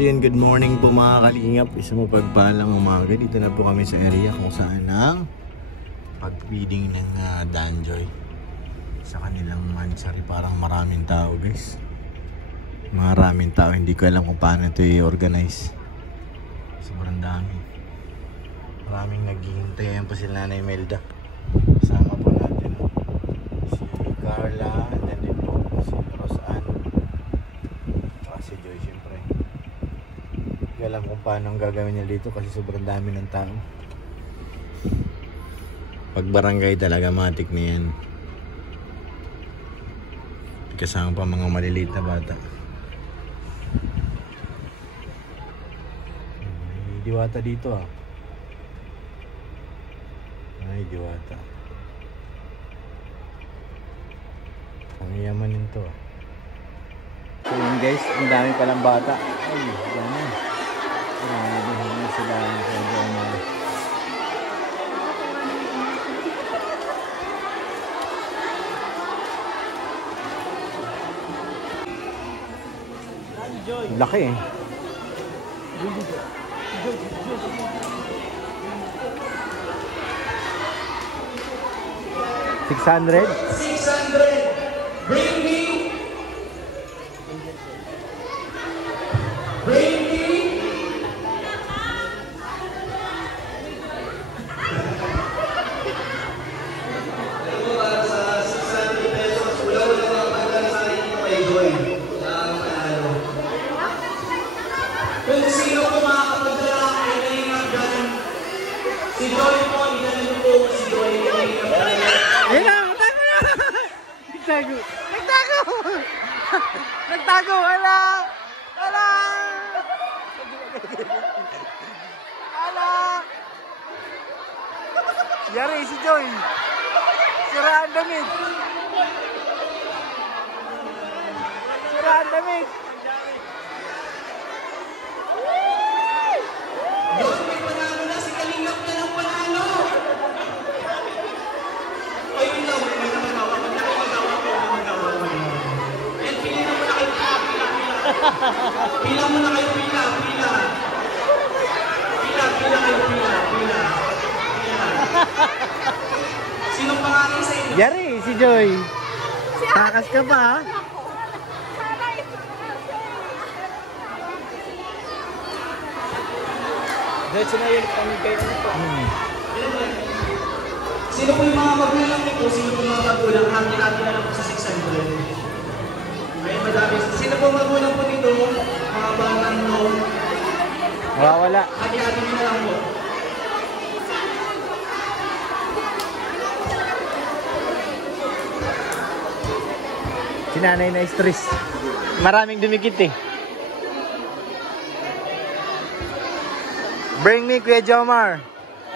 Yun, good morning po mga kalingap. Isang mapagpalang umaga. Dito na po kami sa area kung saan ang pag-feeding ng Danjoy sa kanilang mansari. Parang maraming tao guys. Maraming tao. Hindi ko alam kung paano ito i-organize. Sobrang dami. Maraming naghihintay. Ayan po sila Nanay Melda. Kasama po natin si Carla, and then din po si Roseanne, si Joy syempre. Hindi alam kung paano ang gagawin niya dito kasi sobrang dami ng tao. Pag barangay talaga matik na yan. Kasama pa mga maliliit na bata. May diwata dito ah. Ay, diwata. Ang yaman nito. So yun guys, ang dami palang bata. Ay, yan. Grabe sila sa drama. Laki eh. 600? 600. Bring me. Bring me. Sa 600 pesos, wala mapagdala sa akin ito kay Joy. Kung sino po makakapagdala kay Nahingap dyan, si Joy po, ilan po si Joy. Ayun na, nagtago na! Nagtago! Nagtago! Nagtago! Ala! Ala! Ala! Yari si Joy! Siraan damit! Siraan damit! Doon may panalo na, si Kalingap na ng panalo! Ay, may naman ako. And pila naman na kayo, pila mo na kayo, pila. Pila kayo. Sinong pangalan sa inyo? Yari si Joy! Takas ka pa ha? Diretso na yun kami kayo nito. Sino po yung mga magulang nito? Sino po yung mga magulang? Hati-hati na lang po sa 600. Ay, madami. Sino po magulang po dito? Mga batang no? Wala. Hati-hati na lang po. Si nanay na stress. Maraming dumikit eh. Bring me Kuya Jomar.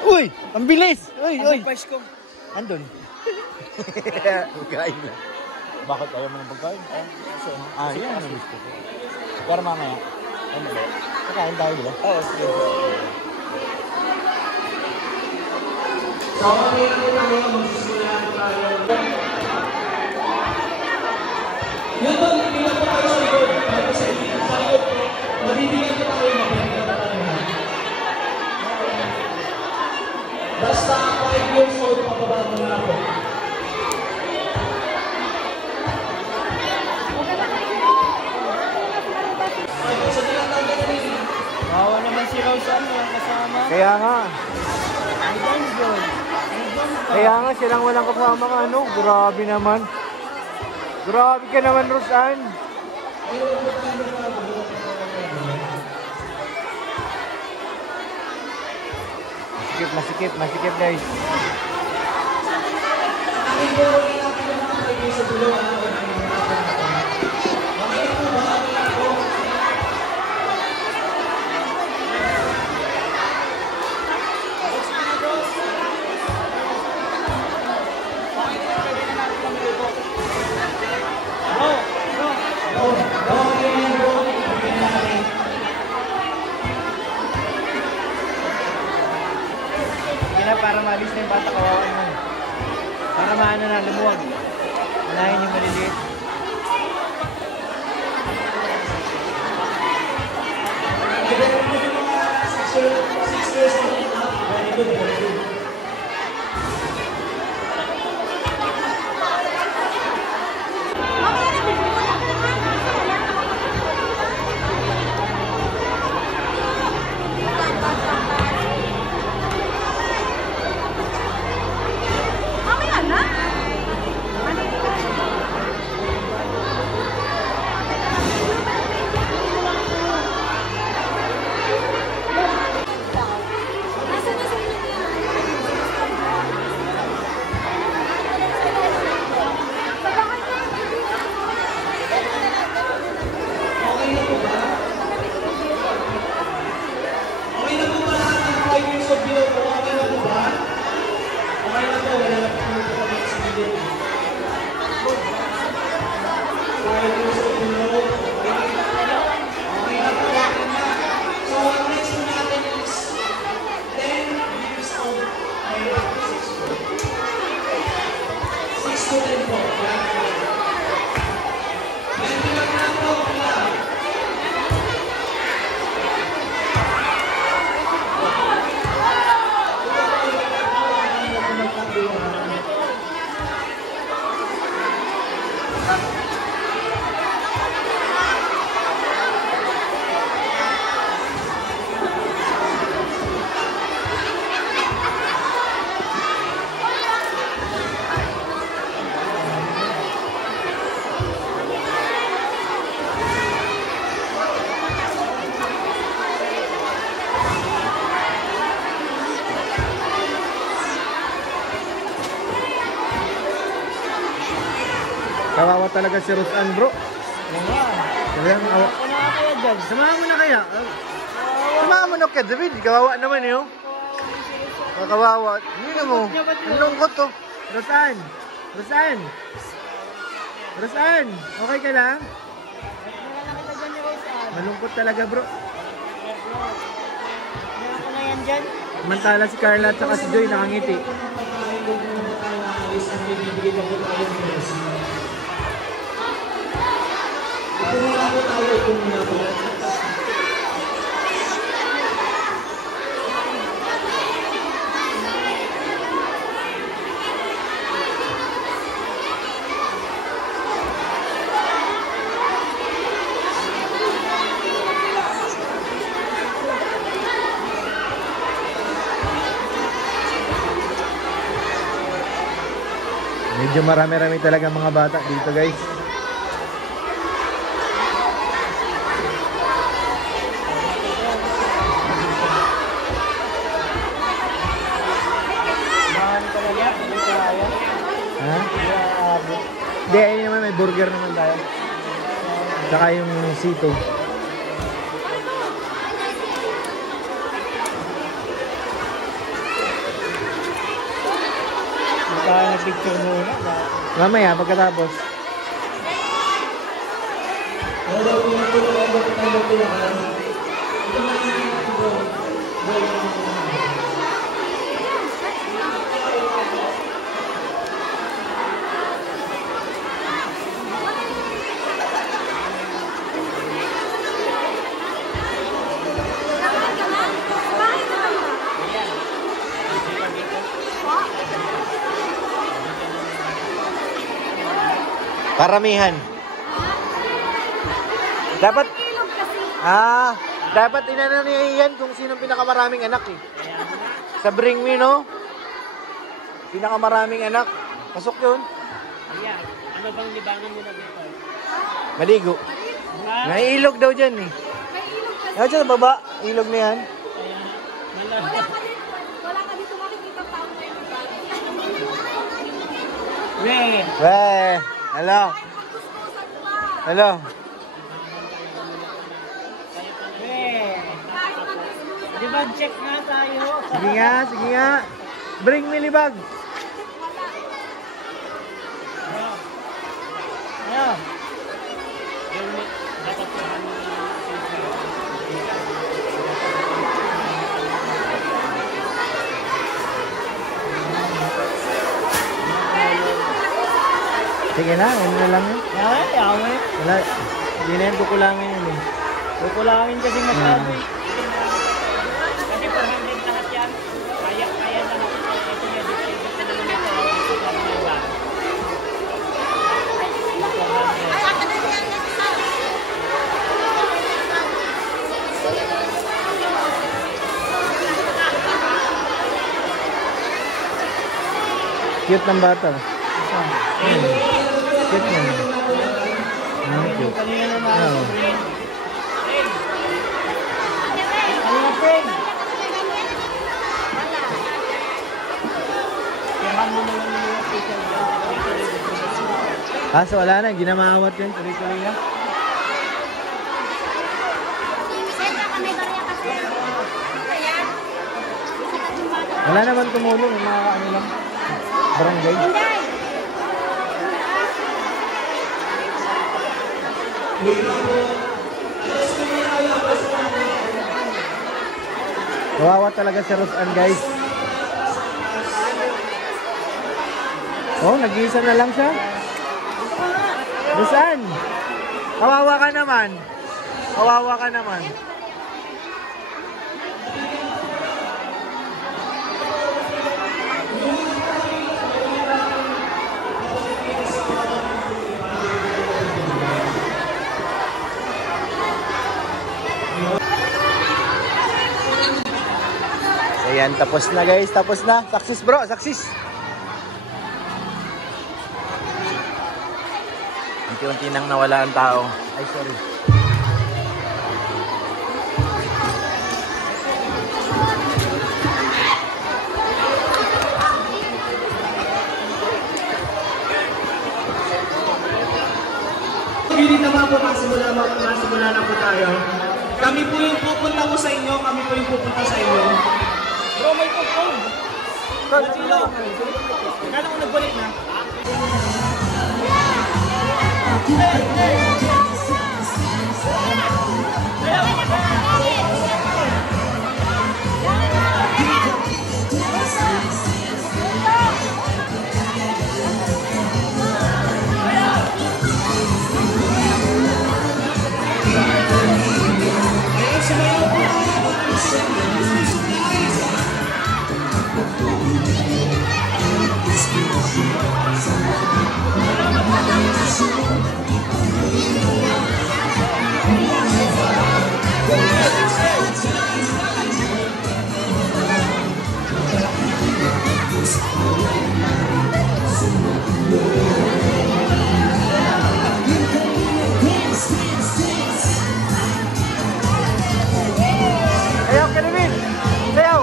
Uy! Ang bilis! Uy! Andun. Pagkain na. Bakit ayaw mo ng pagkain? Yan. Pero mamaya. Ano ba? Pagkain tayo ba? Oo, sige. So, mamaya po tayo. Magsisimula po tayo. Yun po, bibigyan po tayo sa likod. Para sa likod po. Mabibigyan po tayo. Mabibigyan po tayo. Basta 5 years old, mapababa mo na ako. Bawa naman si Roseanne, walang kasama. Kaya nga. Kaya nga, silang walang kasama ka, ano? Grabe naman. Grabe ka naman, Roseanne. Masikip guys. Para maalis na yung bata, kawawan mo. Para maano na, lumuwag. Unahin yung maliliit. of below po, okay na po ba? Okay na po, wala na po kami po kami sa gilid. 5 years of below, okay. Okay na po, okay na. So, ang next po natin is 10 years old. Ay, 6 to 10 po. And bilang na po, bilang. Kawawa talaga si Rosan, bro. Talagang awa. Samahan mo na kaya. Samahan mo na kaya, David. Kawawa naman yun. Kawawa. Hindi na mo. Ang lungkot to. Rosan. Rosan. Rosan. Okay ka lang? Malungkot talaga, bro. Ako na yan dyan. Mantala si Carla at saka si Joy nakangiti. Ito muna po tayo, ito muna po. Medyo marami-rami talaga mga bata dito, guys. Ha? Hindi, ayun naman, may burger naman tayo. Saka yung sito. Tayo na picture muna. Mamaya, pagkatapos. Paramihan. Dapat dapat inano niya yan kung sino pinakamaraming anak eh. Sa Bring Me, no? Pinakamaraming anak. Pasok yun. Ayan. Ano bang libangan nila dito? Maligo. May ilog daw dyan eh. Yan dyan sa baba. Ilog na yan. Wala ka dito makikita tao na yung Weh. Hello. Hello. Di ba check nga tayo? Sige nga, sige nga. Bring me libag. Ayan. Sige na, ano na lang yun. Yaman. Wala, hindi na yan kukulangin yun eh. Kukulangin kasi masyado eh. Kasi 400 lahat yan. Kaya lang. Ito yan. Ito na naman ito. Ito na naman. Cute ng bata. Cute niya. Cute. Kanina naman. Oo. So wala na, ginamawat yun. Tuloy-tuloy na. Senta kami barya kasi. Ayan. Wala naman tumulong, yung mga ano lang, barangay. Kawawa talaga si Rosan, guys. Oh, nag-iisa na lang siya. Rosan, kawawa ka naman. Kawawa ka naman. Ayan, tapos na guys, tapos na. Success bro, success. Unti-unti nang nawala ang tao. Ay, sorry. Unit naman po, masimula na po tayo. Kami po yung pupunta po sa inyo, kami po yung pupunta sa inyo. Bro, may phone. Sino? Kala ko nagbalik na. Ayaw, Kelvin! Ayaw!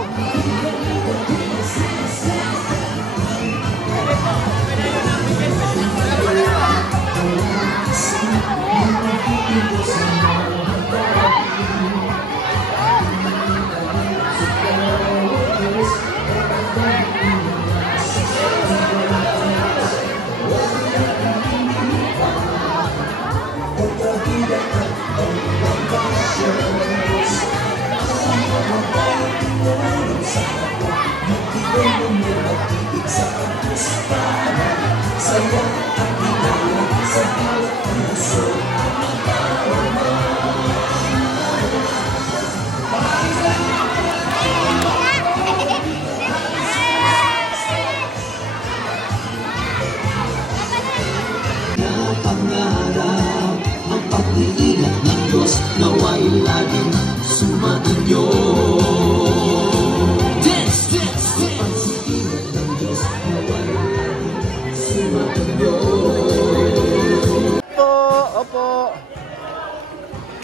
Opo.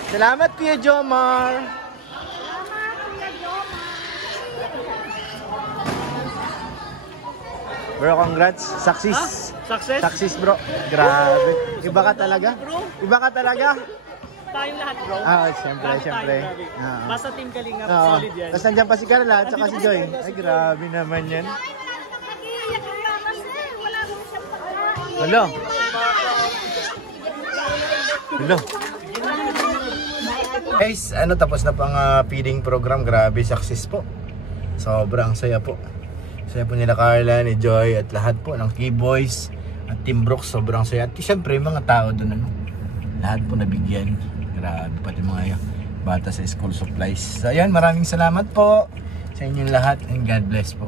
Salamat, Kuya Jomar. Bro, congrats. Success. Success? Success, bro. Grabe. Iba ka talaga. Iba ka talaga. Tayong lahat, bro. Siyempre, Grabe siyempre. tayo, grabe. Basta team Kalingap, Oo. solid yan. Tapos nandiyan pa si Carla at saka si Andito Joy. pa si Carla, Ay, si grabe naman yan. Nag-iiyak ka kasi wala mo siyang pagkain. Hello. Hello. Guys, tapos na pang feeding program. Grabe, success po. Sobrang saya po. Saya po nila Carla, ni Joy, at lahat po ng K-Boys at Team Brooks. Sobrang saya. At siyempre, yung mga tao doon, lahat po nabigyan. Grabe, pati mga bata sa school supplies. So, ayan, maraming salamat po sa inyong lahat and God bless po.